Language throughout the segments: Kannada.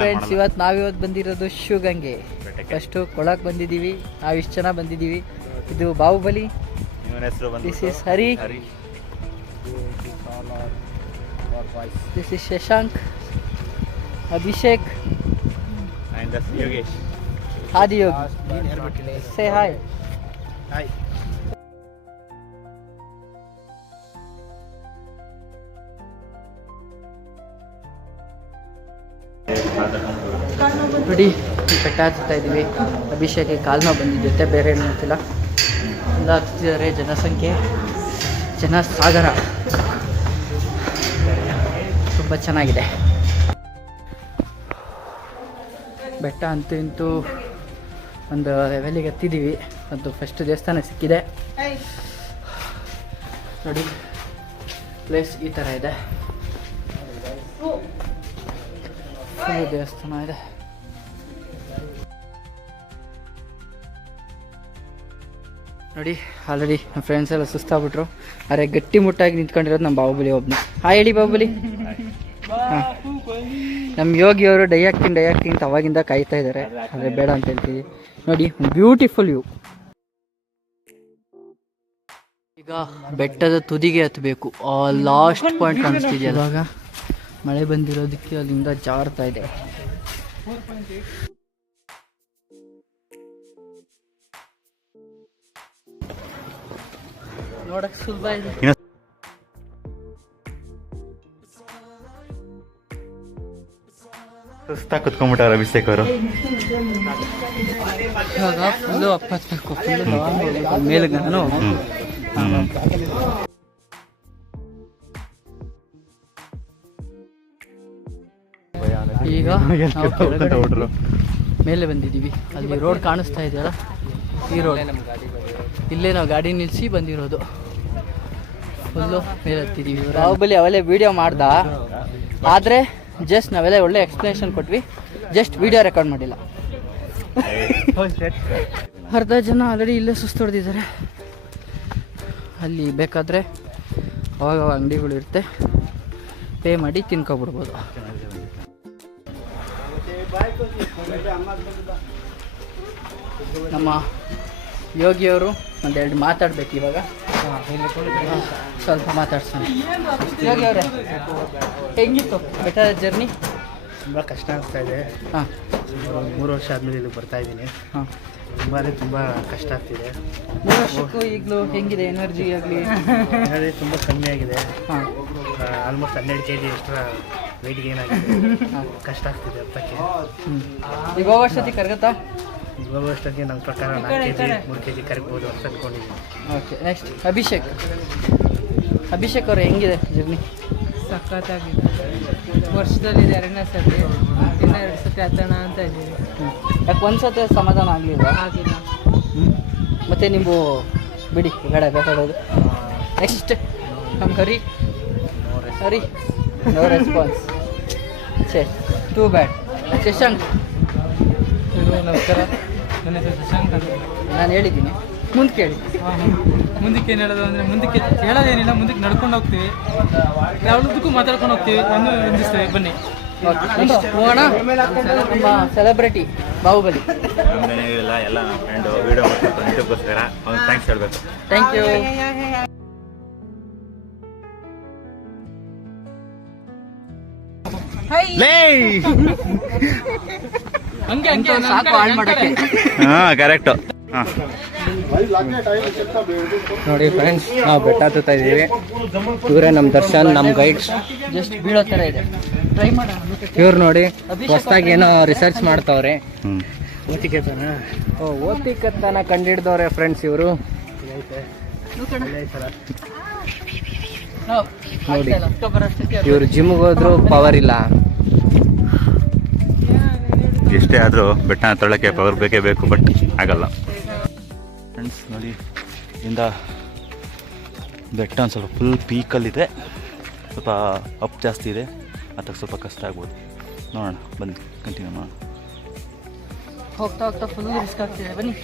ಫ್ರೆಂಡ್ಸ್, ನಾವಿವತ್ತು ಬಂದಿರೋದು ಶಿವಗಂಗೆ. ಫಸ್ಟು ಕೊಳಕ್ಕೆ ಬಂದಿದ್ದೀವಿ. ನಾವು ಇಷ್ಟು ಜನ ಬಂದಿದ್ದೀವಿ. ಇದು Bahubali, this is Hari, this is Shashank, Abhishek, Adiyogi. Say hi. ನೋಡಿ, ಬೆಟ್ಟ ಹತ್ತಾ ಇದ್ದೀವಿ. ಅಭಿಷೇಕ್ಗೆ ಕಾಲು ನೋವು ಬಂದಿದ್ದೆ, ಬೇರೆ ಏನು ಗೊತ್ತಿಲ್ಲ. ಎಲ್ಲ ಹತ್ತಿದ್ದಾರೆ. ಜನಸಂಖ್ಯೆ, ಜನಸಾಗರ ತುಂಬ ಚೆನ್ನಾಗಿದೆ. ಬೆಟ್ಟ ಅಂತೂ ಇಂತೂ ಒಂದು ಲೆವೆಲಿಗೆ ಹತ್ತಿದ್ದೀವಿ. ಅದು ಫಸ್ಟ್ ದೇವಸ್ಥಾನ ಸಿಕ್ಕಿದೆ ನೋಡಿ. ಪ್ಲೇಸ್ ಈ ಥರ ಇದೆ. ದೇವಸ್ಥಾನ ಇದೆ. ನೋಡಿ, ಆಲ್ರೆಡಿ ನಮ್ಮ ಫ್ರೆಂಡ್ಸ್ ಎಲ್ಲ ಸುಸ್ತಾಗ್ಬಿಟ್ರು. ಅರೆ ಗಟ್ಟಿ ಮುಟ್ಟಾಗಿ ನಿಂತ್ಕೊಂಡಿರೋದು ನಮ್ಮ ಬಾಹುಬಲಿ ಒಬ್ಬನು. ಹಾಯ್ ಹೇಳಿ ಬಾಹುಬಲಿ. ಹಾಂ, ನಮ್ಮ ಯೋಗಿಯವರು ಡೈ ಹಾಕ್ತೀನಿ ಅಂತ ಅವಾಗಿಂದ ಕಾಯ್ತಾ ಇದ್ದಾರೆ. ಆದರೆ ಬೇಡ ಅಂತ ಹೇಳ್ತೀವಿ. ನೋಡಿ, ಬ್ಯೂಟಿಫುಲ್ ವ್ಯೂ. ಈಗ ಬೆಟ್ಟದ ತುದಿಗೆ ಹತ್ತಬೇಕು. ಲಾಸ್ಟ್ ಪಾಯಿಂಟ್ ಕಾಣಿಸ್ತಿದೆಯಲ್ಲ, ಇವಾಗ ಮಳೆ ಬಂದಿರೋದಕ್ಕೆ ಅಲ್ಲಿಂದ ಜಾರ್ತಾ ಇದೆ. ನೋಡಕ್ ಸುಲಭ ಇದೆ. ಸುಸ್ತಾ ಕುತ್ಕೊಂಡ್ಬಿಟ್ಟಾರ ಅಭಿಷೇಕ್ ಅವರು. ಇವಾಗ ಫುಲ್ಲು ಅಪ್ಪಬೇಕು, ಮೇಲೆ ನಾನು ಈಗ ಮೇಲೆ ಬಂದಿದ್ದೀವಿ. ಅಲ್ಲಿ ರೋಡ್ ಕಾಣಿಸ್ತಾ ಇದೆಯಲ್ಲ, ಈ ರೋಡ್. ಇಲ್ಲೇ ನಾವು ಗಾಡಿ ನಿಲ್ಲಿಸಿ ಬಂದಿರೋದು. ಫುಲ್ಲು ಮೇಲೆ ಹತ್ತಿದ್ದೀವಿ. ಬಾಹುಬಲಿ ಅವಲೇ ವಿಡಿಯೋ ಮಾಡ್ದ, ಆದರೆ ಜಸ್ಟ್ ನಾವೆಲ್ಲ ಒಳ್ಳೆ ಎಕ್ಸ್ಪ್ಲನೇಷನ್ ಕೊಟ್ವಿ, ಜಸ್ಟ್ ವಿಡಿಯೋ ರೆಕಾರ್ಡ್ ಮಾಡಿಲ್ಲ. ಅರ್ಧ ಜನ ಆಲ್ರೆಡಿ ಇಲ್ಲೇ ಸುಸ್ತೊಡ್ದಿದ್ದಾರೆ. ಅಲ್ಲಿ ಬೇಕಾದರೆ ಅವಾಗ ಅಂಗಡಿಗಳು ಇರುತ್ತೆ, ಪೇ ಮಾಡಿ ತಿನ್ಕೊಬಿಡ್ಬೋದು. ನಮ್ಮ ಯೋಗಿಯವರು ಒಂದೆರಡು ಮಾತಾಡ್ಬೇಕು ಇವಾಗ. ಸ್ವಲ್ಪ ಮಾತಾಡ್ಸೋಣ. ಯೋಗಿ ಅವರೇ, ಹೆಂಗಿತ್ತು ಬೆಟ್ಟದ ಜರ್ನಿ? ತುಂಬ ಕಷ್ಟ ಆಗ್ತಾ ಇದೆ. ಹಾಂ, 3 ವರ್ಷ ಆದಮೇಲೆ ಇಲ್ಲಿ ಬರ್ತಾ ಇದ್ದೀನಿ. ಹಾಂ, ತುಂಬ ಕಷ್ಟ ಆಗ್ತಿದೆ. 3 ವರ್ಷಕ್ಕೂ ಈಗಲೂ ಹೆಂಗಿದೆ ಎನರ್ಜಿ ಆಗಲಿ? ಎನರ್ಜಿ ತುಂಬ ಕಮ್ಮಿ ಆಗಿದೆ. ಹಾಂ, almost 12 kg extra weight gain ಆಗಿದೆ. ಕಷ್ಟ ಆಗ್ತಿದೆ ಹತ್ತಕ್ಕೆ. ಈಗ ಹೋಗೋಷ್ಟೊತ್ತಿಗೆ ಕರಗತ್ತಾ? ಇವಾಗ ಅಷ್ಟೊತ್ತಿಗೆ ನನ್ನ ಪ್ರಕಾರ 4 kg 3 kg ಕರಗ್ಬೋದು ಅಂತ ಅಂದ್ಕೊಂಡಿದ್ದೀನಿ. Okay, next Abhishek. ಅಭಿಷೇಕ್ ಅವರು ಹೆಂಗಿದೆ ಜರ್ನಿ? ಸಖತ್ತಾಗಿದೆ. ವರ್ಷದಲ್ಲಿ 2ನೇ ಸತಿ, ಇನ್ನೂ 2 ಸತಿ ಹತ್ತೋಣ ಅಂತ ಇದ್ದೀವಿ. ಯಾಕೆ ಒಂದ್ಸತಿ ಸಮಾಧಾನ ಆಗಲಿಲ್ಲ? ಆಗಿಲ್ಲ. ಮತ್ತು ನೀವು ಬಿಡಿ ಬೇಡ ಬೇಕಾಗೋದು. ನೆಕ್ಸ್ಟ್ ನಮ್ಮ Hari. No response. Too bad. Shashank. ನಮಸ್ಕಾರ, ನನ್ನ ಹೆಸರು ಶಶಾಂಕ್ ಅಂತ. ನಾನು ಹೇಳಿದ್ದೀನಿ, ಮುಂದೆ ಕೇಳಿ. ಮುಂದಕ್ಕೆ ಏನು ಹೇಳೋದು ಅಂದರೆ, ಮುಂದಕ್ಕೆ ಹೇಳೋದೇನಿಲ್ಲ, ಮುಂದಕ್ಕೆ ನಡ್ಕೊಂಡು ಹೋಗ್ತೀವಿ, ಯಾವ್ದಕ್ಕೂ ಮಾತಾಡ್ಕೊಂಡು ಹೋಗ್ತೀವಿ, ಹೊಂದಿಸ್ತೇವೆ. ಬನ್ನಿ ಹೋಗೋಣ. ನಮ್ಮ ಸೆಲೆಬ್ರಿಟಿ ಬಾಹುಬಲಿ. ನಮ್ದೇನಿಲ್ಲ, ಎಲ್ಲ ನಮ್ಮ ಫ್ರೆಂಡು ವೀಡಿಯೋ ಮಾಡ್ತಾರೆ ಯೂಟ್ಯೂಬ್ಗೋಸ್ಕರ. ಅವ್ನು ಥ್ಯಾಂಕ್ಸ್ ಹೇಳಬೇಕು. Thank you. ಹಂಗೆ ಸಾಕು ಹಾಳು ಮಾಡೋಕ್ಕೆ. ಹಾಂ, ಕರೆಕ್ಟು. ನೋಡಿ ಫ್ರೆಂಡ್ಸ್, ನಾವು ಬೆಟ್ಟ ಹತ್ತುತ್ತಾ ಇದ್ದೀವಿ. ಇವರೇ ನಮ್ಮ ದರ್ಶನ್, ನಮ್ಮ ಗೈಡ್ಸ್. ಜಸ್ಟ್ ಬೀಳೋ ಥರ ಇದೆ. ಟ್ರೈ ಮಾಡೋಣ. ಇವ್ರು ನೋಡಿ ಹೊಸದಾಗಿ ಏನೋ ರಿಸರ್ಚ್ ಮಾಡ್ತಾವ್ರೆ. ಓತಿಕತನ ಕಂಡಿಡ್ದವ್ರೆ ಫ್ರೆಂಡ್ಸ್ ಇವರು. ನೋಡಿ, ಇವರು ಜಿಮ್ಗೆ ಹೋದ್ರು ಪವರ್ ಇಲ್ಲ. ಎಷ್ಟೇ ಆದರೂ ಬೆಟ್ಟನ ತೊಳಕ್ಕೆ ಪವರ್ ಬೇಕೇ ಬೇಕು, ಬಟ್ ಆಗಲ್ಲ. ಫ್ರೆಂಡ್ಸ್ ನೋಡಿ, ಇಂದ ಬೆಟ್ಟ ಒಂದು ಸ್ವಲ್ಪ ಫುಲ್ ಪೀಕಲ್ಲಿದೆ. ಸ್ವಲ್ಪ ಅಪ್ ಜಾಸ್ತಿ ಇದೆ, ಅದಕ್ಕೆ ಸ್ವಲ್ಪ ಕಷ್ಟ ಆಗ್ಬೋದು. ನೋಡೋಣ, ಬನ್ನಿ ಕಂಟಿನ್ಯೂ ಮಾಡೋಣ. ಹೋಗ್ತಾ ಹೋಗ್ತಾ ಫುಲ್ ರಿಸ್ಕ್ ಆಗ್ತಿದೆ. ಬನ್ನಿ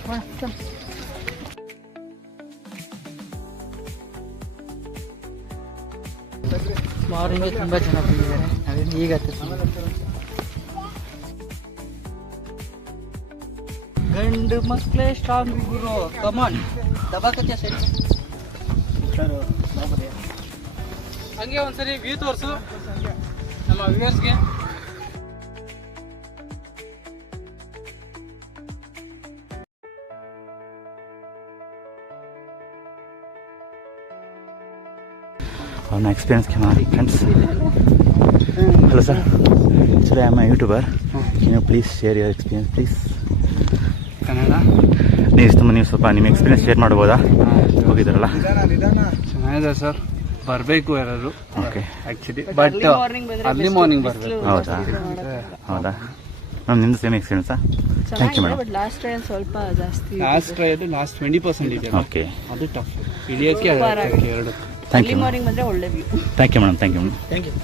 ಮಾರ್ನಿಂಗ್ ತುಂಬ ಜನ ಬಂದಿದ್ದಾರೆ. ನಾವೇನು ಈಗ ಗಂಡು ಮಕ್ಕಳೇ ಸ್ಟ್ರಾಂಗ್ ಗುರು. ಕಮಾನ್ ದಬಾಕತ್ಯ ಸರಿ. ಹಂಗೆ ಒಂದ್ಸರಿ ವ್ಯೂ ತೋರಿಸು ನಮ್ಮ ವ್ಯೂವರ್ಸ್ಗೆ. ಅವನ experience friends. Hello sir, actually I am a YouTuber. Can you please share your experience please? Kannada ನೀವು ಸ್ವಲ್ಪ ನಿಮ್ಮ ಎಕ್ಸ್ಪೀರಿಯನ್ಸ್ ಶೇರ್ ಮಾಡ್ಬೋದಾ? ಹೋಗಿದ್ದಾರಲ್ಲ. ಚೆನ್ನಾಗಿದೆ ಸರ್, ಬರಬೇಕು ಯಾರಾದ್ರು. Okay, actually but early morning ಬರಬೇಕು. ಹೌದಾ ಹೌದಾ ಮ್ಯಾಮ್, ನಿಮ್ಮದು ಸೇಮ್ ಎಕ್ಸ್ಪೀರಿಯನ್ಸಾ? Thank you madam. Last trial ಸ್ವಲ್ಪ ಜಾಸ್ತಿ ಲಾಸ್ಟ್ ಟ್ರೈದು ಲಾಸ್ಟ್ 20% ಇದೆ. ಓಕೆ, ಅದು ಟಫ್ ಇಳಿಯೋಕ್ಕೆ ಎರಡು. ಥ್ಯಾಂಕ್ ಯು ಮಾರ್ನಿಂಗ್ ಬಂದ್ರೆ ಒಳ್ಳೆ view. Thank you madam. Thank you madam. Thank you.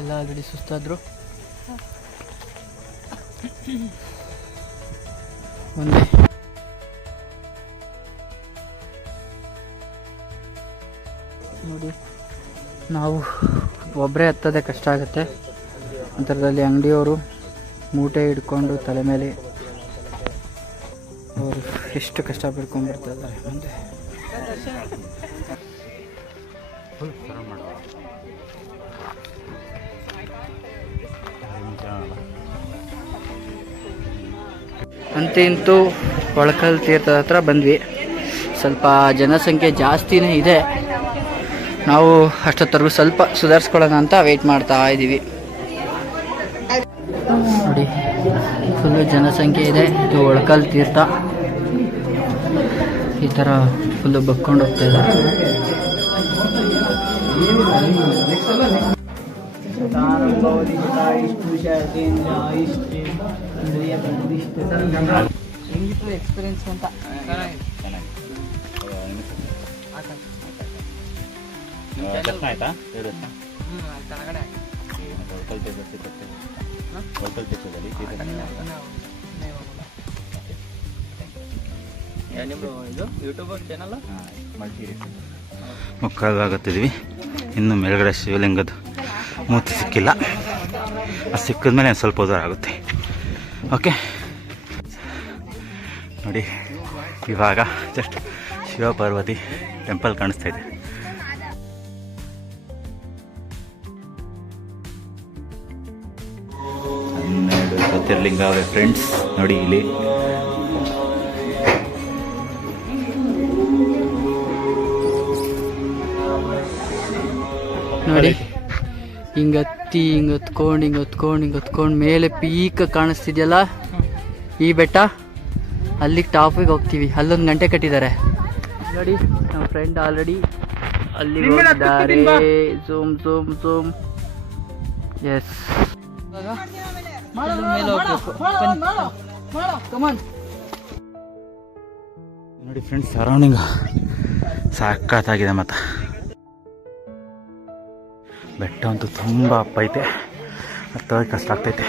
ಎಲ್ಲ ಆಲ್ರೆಡಿ ಸುಸ್ತಾದ್ರು. ಒಂದೇ ನೋಡಿ, ನಾವು ಒಬ್ಬರೇ ಹತ್ತೋದೇ ಕಷ್ಟ ಆಗುತ್ತೆ. ಅದರಲ್ಲಿ ಅಂಗಡಿಯವರು ಮೂಟೆ ಹಿಡ್ಕೊಂಡು ತಲೆ ಮೇಲೆ ಅವರು ಎಷ್ಟು ಕಷ್ಟ ಪಡ್ಕೊಂಡ್ಬಿಡ್ತಾ ಇದ್ದಾರೆ. ಮುಂದೆ ಅಂತೂ ಇಂತೂ ಒಳಕಲ್ ತೀರ್ಥದ ಹತ್ರ ಬಂದ್ವಿ. ಸ್ವಲ್ಪ ಜನಸಂಖ್ಯೆ ಜಾಸ್ತಿನೇ ಇದೆ. ನಾವು ಅಷ್ಟೊತ್ತರೆಗೂ ಸ್ವಲ್ಪ ಸುಧಾರಿಸ್ಕೊಳ್ಳೋಣ ಅಂತ ವೆಯ್ಟ್ ಮಾಡ್ತಾ ಇದ್ದೀವಿ. ನೋಡಿ, ಫುಲ್ಲು ಜನಸಂಖ್ಯೆ ಇದೆ. ಇದು ಒಳಕಲ್ ತೀರ್ಥ. ಈ ಥರ ಫುಲ್ಲು ಬಕ್ಕೊಂಡು ಹೋಗ್ತಾ ಇದೆ. ಹೆಂಗಿತ್ತು ಎಕ್ಸ್ಪೀರಿಯನ್ಸ್ ಅಂತ? ದರ್ಶನ ಆಯ್ತಾ? ಮುಕ್ಕಾಲಾಗುತ್ತಿದ್ವಿ. ಇನ್ನು ಮೇಲ್ಗಡೆ ಶಿವಲಿಂಗದ ಮೂರ್ತಿ ಸಿಕ್ಕಿಲ್ಲ. ಅದು ಸಿಕ್ಕಿದ್ಮೇಲೆ ಸ್ವಲ್ಪ ಉದಾರ ಆಗುತ್ತೆ. ಓಕೆ ನೋಡಿ, ಇವಾಗ ಜಸ್ಟ್ ಶಿವ ಪಾರ್ವತಿ ಟೆಂಪಲ್ ಕಾಣಿಸ್ತಾ ಇದೆ. ಜ್ಯೋತಿರ್ಲಿಂಗ ಅವೇ ಫ್ರೆಂಡ್ಸ್. ನೋಡಿ ಇಲ್ಲಿ ನೋಡಿ, ಹಿಂಗತ್ತಿ ಹಿಂಗತ್ಕೊಂಡು ಮೇಲೆ ಪೀಕ್ ಕಾಣಿಸ್ತಿದ್ಯಲ್ಲ ಈ ಬೆಟ್ಟ. ಅಲ್ಲಿಗೆ ಟಾಪಿಗೆ ಹೋಗ್ತೀವಿ. ಅಲ್ಲೊಂದು ಗಂಟೆ ಕಟ್ಟಿದ್ದಾರೆ ನೋಡಿ. ನಮ್ಮ ಫ್ರೆಂಡ್ ಆಲ್ರೆಡಿ ಅಲ್ಲಿಗೆ ಹೋಗಿದ್ದಾರೆ. ಝೂಮ್ ಎಸ್, ಮೇಲೆ ಹೋಗ್ಬೇಕು. ನೋಡಿ ಫ್ರೆಂಡ್ಸ್, ಸರೌಂಡಿಂಗ್ ಸಾಕಾಗಿದೆ. ಮತ್ತು ಬೆಟ್ಟ ಅಂತೂ ತುಂಬ ಅಪ್ಪ ಐತೆ, ಹತ್ತೋದಕ್ಕೆ ಕಷ್ಟ ಆಗ್ತೈತೆ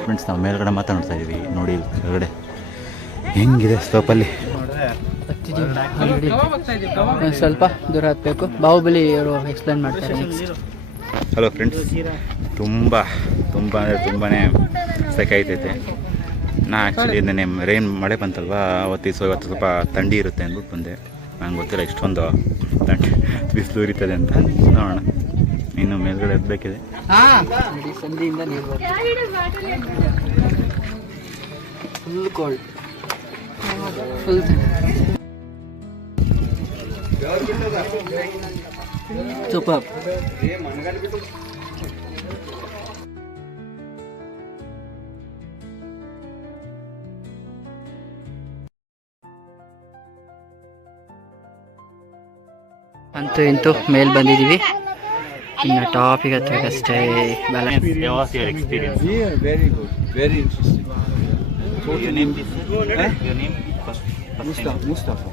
ಫ್ರೆಂಡ್ಸ್. ನಾವು ಮೇಲ್ಗಡೆ ಮಾತಾಡ್ತಾ ಇದ್ದೀವಿ. ನೋಡಿ ಕೆಳಗಡೆ ಹೆಂಗಿದೆ ಸ್ಲೋಪಲ್ಲಿ. ಸ್ವಲ್ಪ ದೂರ ಹತ್ತಬೇಕು. ಬಾಹುಬಲಿ ಅವರು ಎಕ್ಸ್ಪ್ಲೇನ್ ಮಾಡ್ತಾರೆ. ಹಲೋ ಫ್ರೆಂಡ್ಸ್, ತುಂಬ ಅಂದರೆ ತುಂಬಾ ಸೆಕೆ ಐತೈತೆ. ನಾ ಆ್ಯಕ್ಚುಲಿ ನೆನ್ನೆ ಮಳೆ ಬಂತಲ್ವಾ, ಇವತ್ತು ಸ್ವಲ್ಪ ಥಂಡಿ ಇರುತ್ತೆ ಅಂದ್ಬಿಟ್ಟು ಬಂದೆ. ನಂಗೆ ಗೊತ್ತಿಲ್ಲ ಇಷ್ಟೊಂದು ಥಂಡಿ ಬಿಸಿಲು ಇರ್ತದೆ ಅಂತ. ನೋಡೋಣ, ಇನ್ನು ಮೇಲ್ಗಡೆ ಎತ್ತಬೇಕಿದೆ. ಸಂಧಿಯಿಂದ ನೀರು ಫುಲ್ ಕೋಲ್ಡ್, ಫುಲ್ ಸೂಪರ್. ಅಂತೂ ಇಂತೂ ಮೇಲ್ ಬಂದಿದ್ದೀವಿ. ಇನ್ನು ಟಾಪಿಗೆ ಹತ್ತಬೇಕಷ್ಟೇ. Experience? Yeah, very good, very interesting. Your name is? Your name? Mustafa.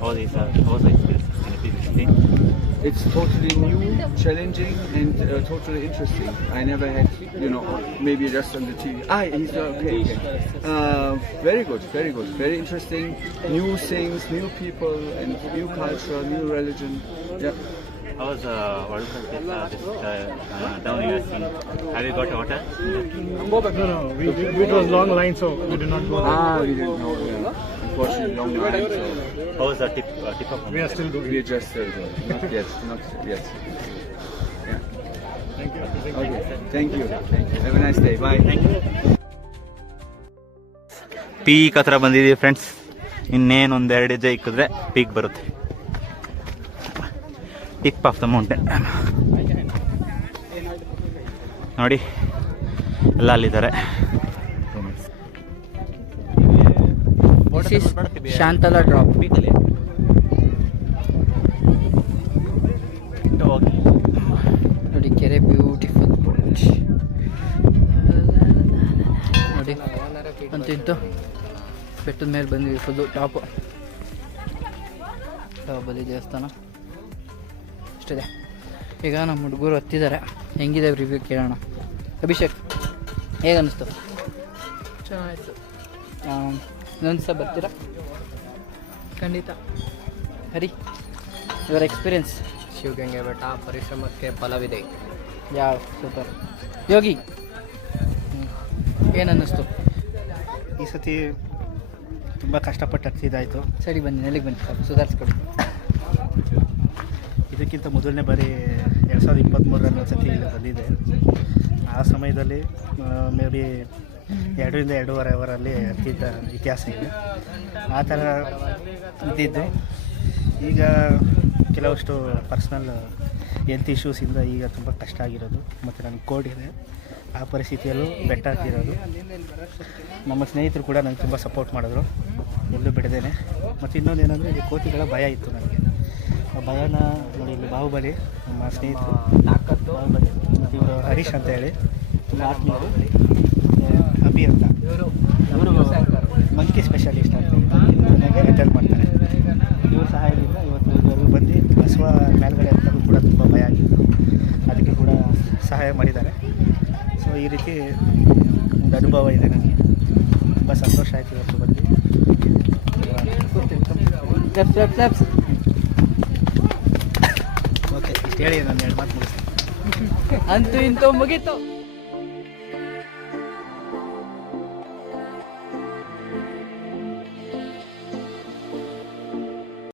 How was the experience? Can you please explain? It's totally new, challenging, and totally interesting. I never had, maybe just on the TV. He's okay. Very good, very interesting. New things, new people, and new culture, new religion. Yeah. How was World Cup down here? Have you got water? No, it was long line, so we did not go. We didn't know. Yeah. Unfortunately, long line. So How was the tip of We are still doing. we are just not yet. Not yet. Yeah. Thank you. Okay. Thank you. Have a nice day. Bye. Peak ಹತ್ರ ಬಂದಿದ್ದೀವಿ ಫ್ರೆಂಡ್ಸ್. ಇನ್ನೇನು ಒಂದೆರಡು ಹೆಜ್ಜೆ ಇಕ್ಕಿದ್ರೆ ಪೀಕ್ ಬರುತ್ತೆ. ಟಿಪ್ ಆಫ್ ದ ಮೌಂಟೇನ್ ನೋಡಿ, ಎಲ್ಲ ಅಲ್ಲಿದ್ದಾರೆ. This is Shantala drop. ನೋಡಿ ಕೆರೆ ಬ್ಯೂಟಿಫುಲ್ ನೋಡಿ. ಅಂತೂ ಇಂತು ಬೆಟ್ಟದ ಮೇಲೆ ಬಂದ್ವಿ, ಫುಲ್ಲು ಟಾಪು. ಬಲಿ ದೇವಸ್ಥಾನ ಅಷ್ಟಿದೆ. ಈಗ ನಮ್ಮ ಹುಡುಗರು ಹತ್ತಿದ್ದಾರೆ. ಹೆಂಗಿದೆ ರಿವ್ಯೂ ಕೇಳೋಣ. ಅಭಿಷೇಕ್ ಹೇಗೆ ಅನ್ನಿಸ್ತು? ಚೆನ್ನಾಗಿತ್ತು. ಇನ್ನೊಂದು ಸಹ ಬರ್ತೀರಾ? ಖಂಡಿತ. ಹರಿ, ಯುವರ್ ಎಕ್ಸ್ಪೀರಿಯನ್ಸ್? ಶಿವಗಂಗೆ ಬೆಟ್ಟ ಪರಿಶ್ರಮಕ್ಕೆ ಫಲವಿದೆ. ಯಾವ ಸೂಪರ್. ಯೋಗಿ ಏನು ಅನ್ನಿಸ್ತು? ಈ ಸತಿ ತುಂಬ ಕಷ್ಟಪಟ್ಟು ಹತ್ತಿದಾಯಿತು. ಸರಿ ಬನ್ನಿ, ನೆಲ್ಲಿಗೆ ಬನ್ನಿ, ಸ್ವಲ್ಪ ಸುಧಾರಿಸ್ಕೊಡಿ. ಇದಕ್ಕಿಂತ ಮೊದಲನೇ ಬಾರಿ 2023ರಲ್ಲಿ ಒಂದು ಸತಿ ಇಲ್ಲಿ ಬಂದಿದೆ. ಆ ಸಮಯದಲ್ಲಿ ಮೇ ಬಿ 2 ರಿಂದ 2.5 ಅವರಲ್ಲಿ ಹತ್ತಿದ್ದ ಇತಿಹಾಸ ಇದೆ. ಆ ಥರ ಇದ್ದಿದ್ದು. ಈಗ ಕೆಲವಷ್ಟು ಪರ್ಸ್ನಲ್ ಹೆಲ್ತ್ ಇಶ್ಯೂಸಿಂದ ಈಗ ತುಂಬ ಕಷ್ಟ ಆಗಿರೋದು. ಮತ್ತು ನನಗೆ ಕೋಲ್ಡ್ ಇದೆ. ಆ ಪರಿಸ್ಥಿತಿಯಲ್ಲೂ ಬೆಟ್ಟ ಹತ್ತಿರೋದು. ನಮ್ಮ ಸ್ನೇಹಿತರು ಕೂಡ ನನಗೆ ತುಂಬ ಸಪೋರ್ಟ್ ಮಾಡಿದ್ರು, ಎಲ್ಲೂ ಬಿಡದೇನೆ. ಮತ್ತು ಇನ್ನೊಂದು ಏನಂದರೆ, ಇಲ್ಲಿ ಕೋತಿಗಳ ಭಯ ಇತ್ತು ನನಗೆ. ಆ ಭಯನ ನೋಡಿ, ಇಲ್ಲಿ ಬಾಹುಬಲಿ ನಮ್ಮ ಸ್ನೇಹಿತರು ಬಾಹುಬಲಿ, ಮತ್ತು ಇವರು ಹರೀಶ್ ಅಂತ ಹೇಳಿ ತುಂಬ ಆತ್ಮೀಯರು, ಅಭಿ ಅಂತ ಇವರು ಮಂಕಿ ಸ್ಪೆಷಲಿಸ್ಟ್ ಅಂತ ನನಗೆ ಅಟೆಂಡ್ ಮಾಡ್ತಾರೆ. ಇವ್ರ ಸಹಾಯದಿಂದ ಇವತ್ತು ಬಂದು ಬಸವ ಮೇಲ್ಗಡೆ ಹತ್ತಲು ಕೂಡ ತುಂಬ ಭಯ ಆಗಿತ್ತು. ಅದಕ್ಕೆ ಕೂಡ ಸಹಾಯ ಮಾಡಿದ್ದಾರೆ. ಸೊ ಈ ರೀತಿ ಒಂದು ಅನುಭವ ಇದೆ ನನಗೆ. ತುಂಬ ಸಂತೋಷ ಆಯಿತು ಇವತ್ತು ಬಂದು. ಓಕೆ, ಇಷ್ಟು ಹೇಳಿ ನಾನು 2 ಮಾತು ಮುಗಿಸ್ತೀನಿ. ಅಂತೂ ಇಂತೂ ಮುಗೀತು.